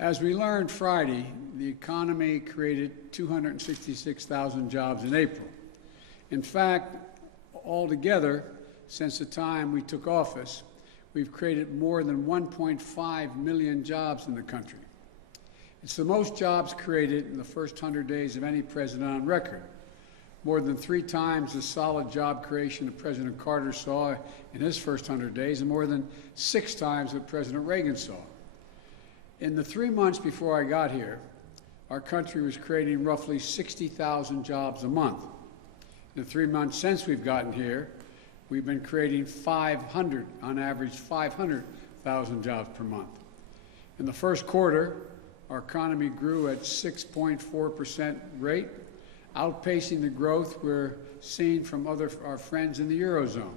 As we learned Friday, the economy created 266,000 jobs in April. In fact, altogether, since the time we took office, we've created more than 1.5 million jobs in the country. It's the most jobs created in the first 100 days of any president on record, more than 3 times the solid job creation that President Carter saw in his first 100 days, and more than 6 times what President Reagan saw. In the 3 months before I got here, our country was creating roughly 60,000 jobs a month. In the 3 months since we've gotten here, we've been creating on average 500,000 jobs per month. In the first quarter, our economy grew at 6.4% rate, outpacing the growth we're seeing from our friends in the Eurozone.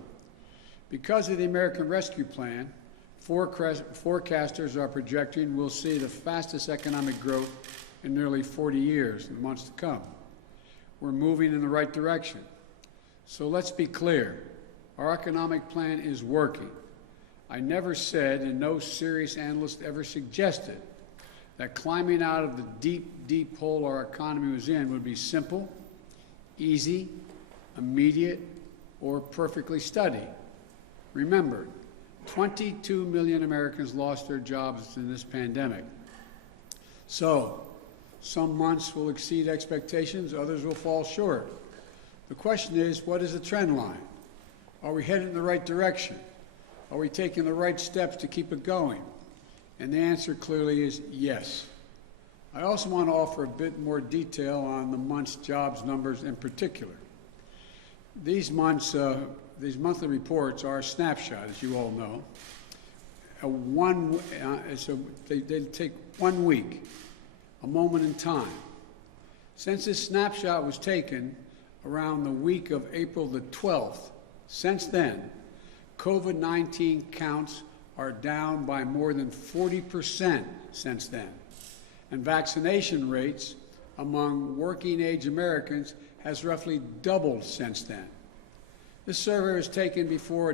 Because of the American Rescue Plan, forecasters are projecting we'll see the fastest economic growth in nearly 40 years in the months to come. We're moving in the right direction. So let's be clear. Our economic plan is working. I never said, and no serious analyst ever suggested, that climbing out of the deep, deep hole our economy was in would be simple, easy, immediate, or perfectly steady. Remember, 22 million Americans lost their jobs in this pandemic. So, some months will exceed expectations, others will fall short. The question is, what is the trend line? Are we headed in the right direction? Are we taking the right steps to keep it going? And the answer clearly is yes. I also want to offer a bit more detail on the month's jobs numbers in particular. These monthly reports are a snapshot, as you all know. They take 1 week, a moment in time. Since this snapshot was taken around the week of April the 12th, since then, COVID-19 counts are down by more than 40% since then. And vaccination rates among working-age Americans has roughly doubled since then. This survey was taken before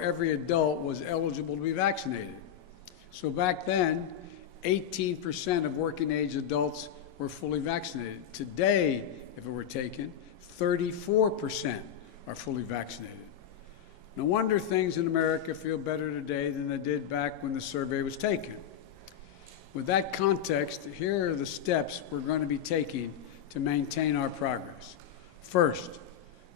every adult was eligible to be vaccinated. So back then, 18% of working-age adults were fully vaccinated. Today, if it were taken, 34% are fully vaccinated. No wonder things in America feel better today than they did back when the survey was taken. With that context, here are the steps we're going to be taking to maintain our progress. First,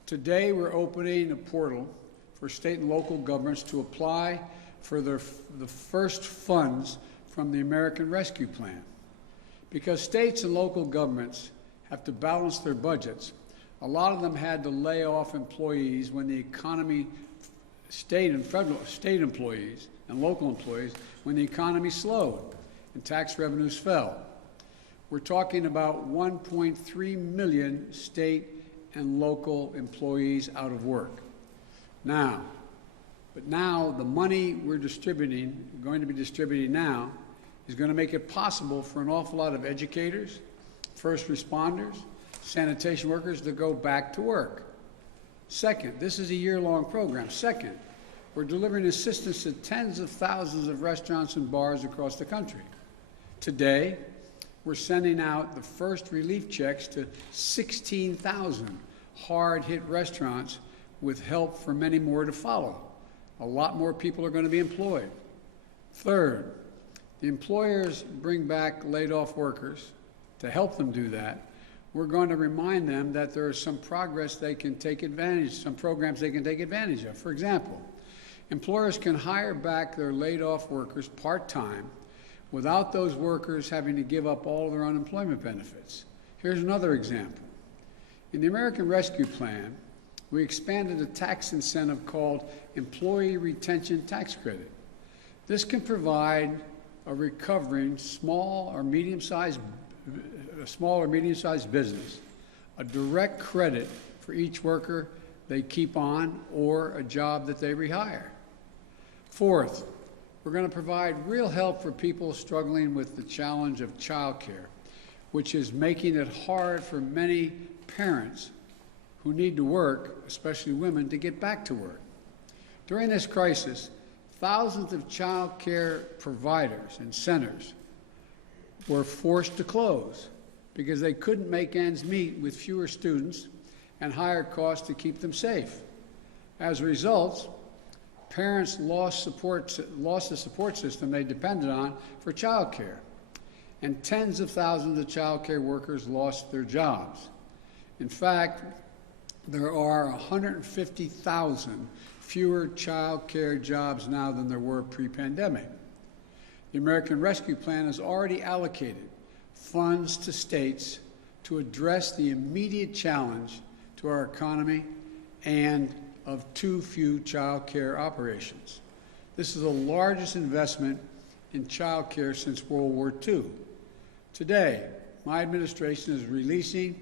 today we're opening a portal for state and local governments to apply for the first funds from the American Rescue Plan. Because states and local governments have to balance their budgets, a lot of them had to lay off employees when the economy, state employees and local employees, when the economy slowed and tax revenues fell. We're talking about 1.3 million state and local employees out of work. Now the money we're going to be distributing now, is going to make it possible for an awful lot of educators, first responders, sanitation workers to go back to work. Second, this is a year-long program. Second, we're delivering assistance to tens of thousands of restaurants and bars across the country. Today, we're sending out the first relief checks to 16,000 hard-hit restaurants with help for many more to follow. A lot more people are going to be employed. Third, the employers bring back laid-off workers. To help them do that, we're going to remind them that there is some programs they can take advantage of. For example, employers can hire back their laid-off workers part-time without those workers having to give up all their unemployment benefits. Here's another example. In the American Rescue Plan, we expanded a tax incentive called Employee Retention Tax Credit. This can provide a recovering small or medium-sized business a direct credit for each worker they keep on or a job that they rehire. Fourth, we're going to provide real help for people struggling with the challenge of childcare, which is making it hard for many parents who need to work, especially women, to get back to work. During this crisis, thousands of child care providers and centers were forced to close because they couldn't make ends meet with fewer students and higher costs to keep them safe. As a result, parents lost the support system they depended on for child care, and tens of thousands of child care workers lost their jobs. In fact, there are 150,000 fewer child care jobs now than there were pre-pandemic. The American Rescue Plan has already allocated funds to states to address the immediate challenge to our economy and of too few child care operations. This is the largest investment in child care since World War II. Today, my administration is releasing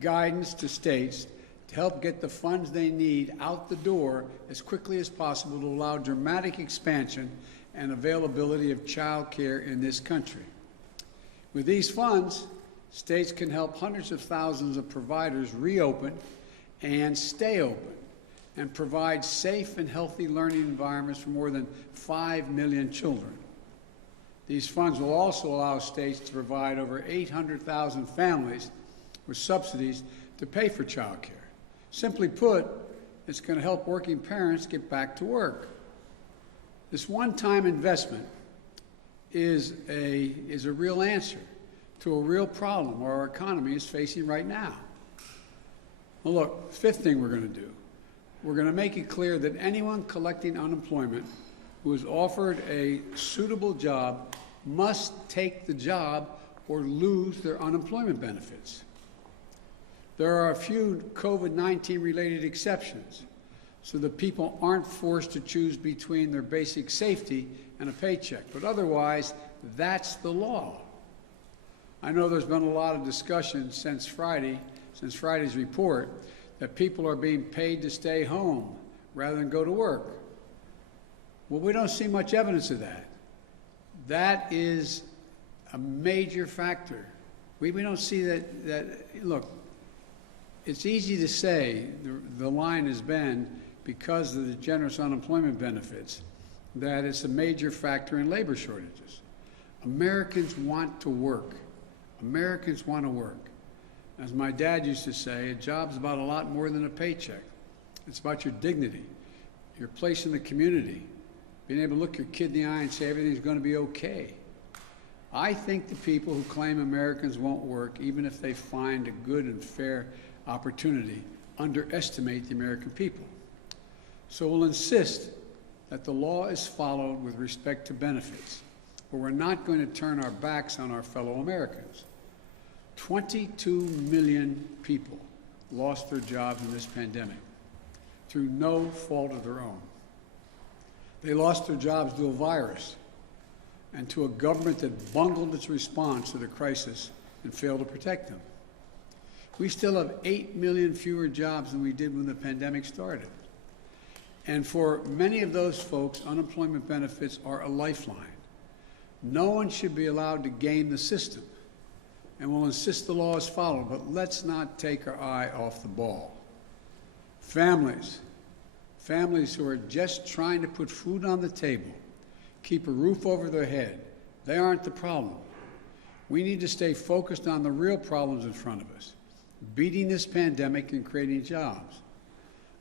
guidance to states to help get the funds they need out the door as quickly as possible to allow dramatic expansion and availability of child care in this country. With these funds, states can help hundreds of thousands of providers reopen and stay open and provide safe and healthy learning environments for more than 5 million children. These funds will also allow states to provide over 800,000 families with subsidies to pay for child care. Simply put, it's going to help working parents get back to work. This one-time investment is a real answer to a real problem our economy is facing right now. Well, look, fifth thing we're going to do, we're going to make it clear that anyone collecting unemployment who is offered a suitable job must take the job or lose their unemployment benefits. There are a few COVID-19 related exceptions so that people aren't forced to choose between their basic safety and a paycheck, but otherwise, that's the law. I know there's been a lot of discussion since Friday's report, that people are being paid to stay home rather than go to work. Well, we don't see much evidence of that. That is a major factor. We don't see that, look, it's easy to say the line has been, because of the generous unemployment benefits, that it's a major factor in labor shortages. Americans want to work. Americans want to work. As my dad used to say, a job's about a lot more than a paycheck. It's about your dignity, your place in the community, being able to look your kid in the eye and say everything's going to be okay. I think the people who claim Americans won't work, even if they find a good and fair opportunity, underestimate the American people. So we'll insist that the law is followed with respect to benefits, but we're not going to turn our backs on our fellow Americans. 22 million people lost their jobs in this pandemic through no fault of their own. They lost their jobs to a virus and to a government that bungled its response to the crisis and failed to protect them. We still have 8 million fewer jobs than we did when the pandemic started. And for many of those folks, unemployment benefits are a lifeline. No one should be allowed to game the system, and we'll insist the law is followed, but let's not take our eye off the ball. Families who are just trying to put food on the table, keep a roof over their head, they aren't the problem. We need to stay focused on the real problems in front of us, beating this pandemic and creating jobs.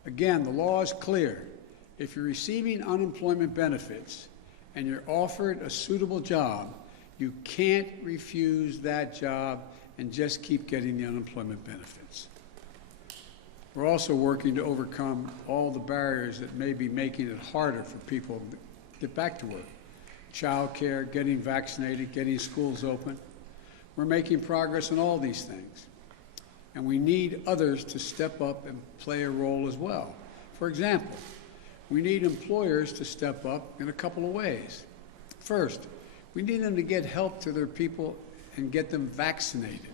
Again, the law is clear. If you're receiving unemployment benefits and you're offered a suitable job, you can't refuse that job and just keep getting the unemployment benefits. We're also working to overcome all the barriers that may be making it harder for people to get back to work. Child care, getting vaccinated, getting schools open. We're making progress in all these things. And we need others to step up and play a role as well. For example, we need employers to step up in a couple of ways. First, we need them to get help to their people and get them vaccinated.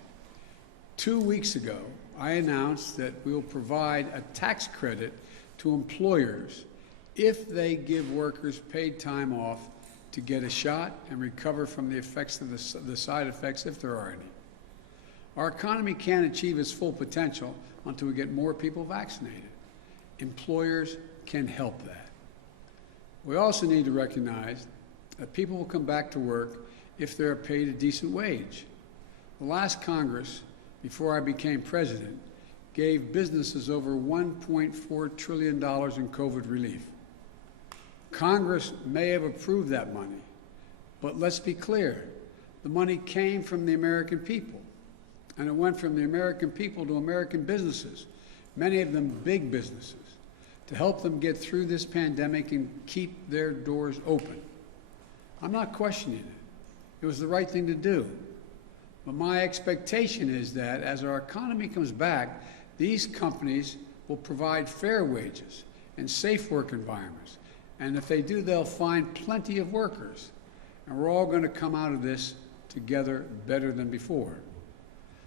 2 weeks ago, I announced that we will provide a tax credit to employers if they give workers paid time off to get a shot and recover from the effects of the side effects, if there are any. Our economy can't achieve its full potential until we get more people vaccinated. Employers can help that. We also need to recognize that people will come back to work if they're paid a decent wage. The last Congress, before I became president, gave businesses over $1.4 trillion in COVID relief. Congress may have approved that money, but let's be clear, the money came from the American people, and it went from the American people to American businesses, many of them big businesses, to help them get through this pandemic and keep their doors open. I'm not questioning it. It was the right thing to do. But my expectation is that as our economy comes back, these companies will provide fair wages and safe work environments. And if they do, they'll find plenty of workers. And we're all going to come out of this together better than before.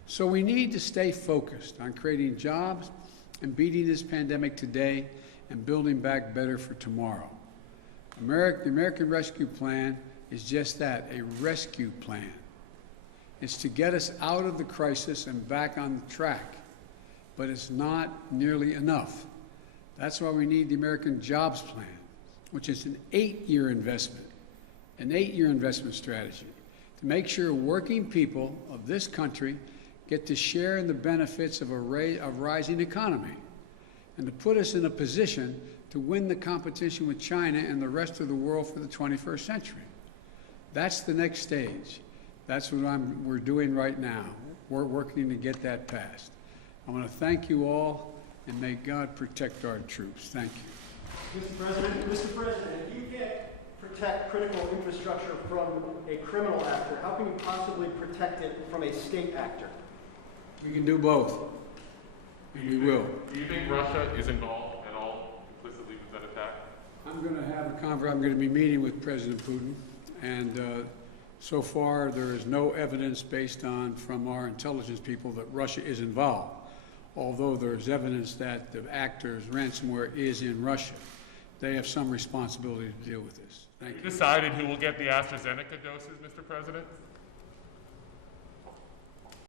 So we need to stay focused on creating jobs and beating this pandemic today and building back better for tomorrow. The American Rescue Plan is just that, a rescue plan. It's to get us out of the crisis and back on the track, but it's not nearly enough. That's why we need the American Jobs Plan, which is an 8-year investment, an 8-year investment strategy to make sure working people of this country get to share in the benefits of a rising economy and to put us in a position to win the competition with China and the rest of the world for the 21st century. That's the next stage. That's what we're doing right now. We're working to get that passed. I want to thank you all, and may God protect our troops. Thank you. Mr. President, if you can't protect critical infrastructure from a criminal actor, how can you possibly protect it from a state actor? We can do both. We will. Do you think Russia is involved at all implicitly with that attack? I'm going to have a conference. I'm going to be meeting with President Putin, and so far there is no evidence based on from our intelligence people that Russia is involved, although there is evidence that the actors' ransomware is in Russia. They have some responsibility to deal with this. Thank you. Decided who will get the AstraZeneca doses, Mr. President?